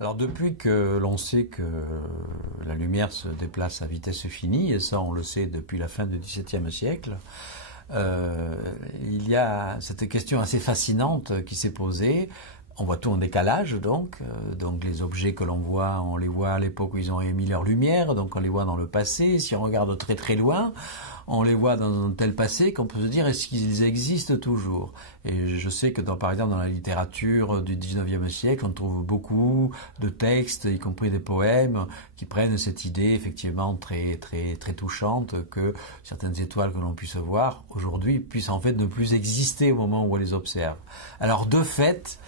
Alors depuis que l'on sait que la lumière se déplace à vitesse finie, et ça on le sait depuis la fin du XVIIe siècle, il y a cette question assez fascinante qui s'est posée. On voit tout en décalage donc les objets que l'on voit, on les voit à l'époque où ils ont émis leur lumière, donc on les voit dans le passé. Si on regarde très très loin, on les voit dans un tel passé qu'on peut se dire est-ce qu'ils existent toujours. Et je sais que par exemple dans la littérature du XIXe siècle, on trouve beaucoup de textes, y compris des poèmes, qui prennent cette idée effectivement très très très touchante que certaines étoiles que l'on puisse voir aujourd'hui puissent en fait ne plus exister au moment où on les observe. Alors de fait,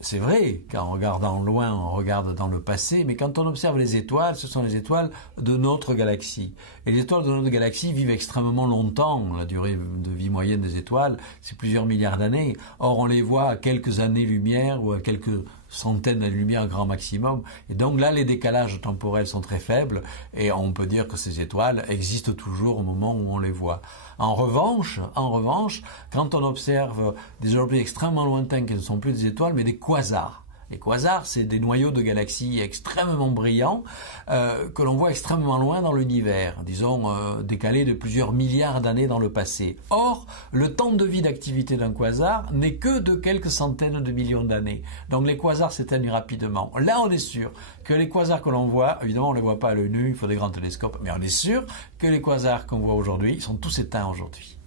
c'est vrai qu'en regardant loin, on regarde dans le passé, mais quand on observe les étoiles, ce sont les étoiles de notre galaxie. Et les étoiles de notre galaxie vivent extrêmement longtemps. La durée de vie moyenne des étoiles, c'est plusieurs milliards d'années. Or, on les voit à quelques années-lumière ou à quelques centaines d'années-lumière grand maximum. Et donc là, les décalages temporels sont très faibles et on peut dire que ces étoiles existent toujours au moment où on les voit. En revanche, quand on observe des objets extrêmement lointains qui ne sont plus des étoiles mais des quasars. Les quasars, c'est des noyaux de galaxies extrêmement brillants que l'on voit extrêmement loin dans l'univers, disons décalés de plusieurs milliards d'années dans le passé. Or, le temps de vie d'activité d'un quasar n'est que de quelques centaines de millions d'années. Donc les quasars s'éteignent rapidement. Là, on est sûr que les quasars que l'on voit, évidemment on ne les voit pas à l'œil nu, il faut des grands télescopes, mais on est sûr que les quasars qu'on voit aujourd'hui sont tous éteints aujourd'hui.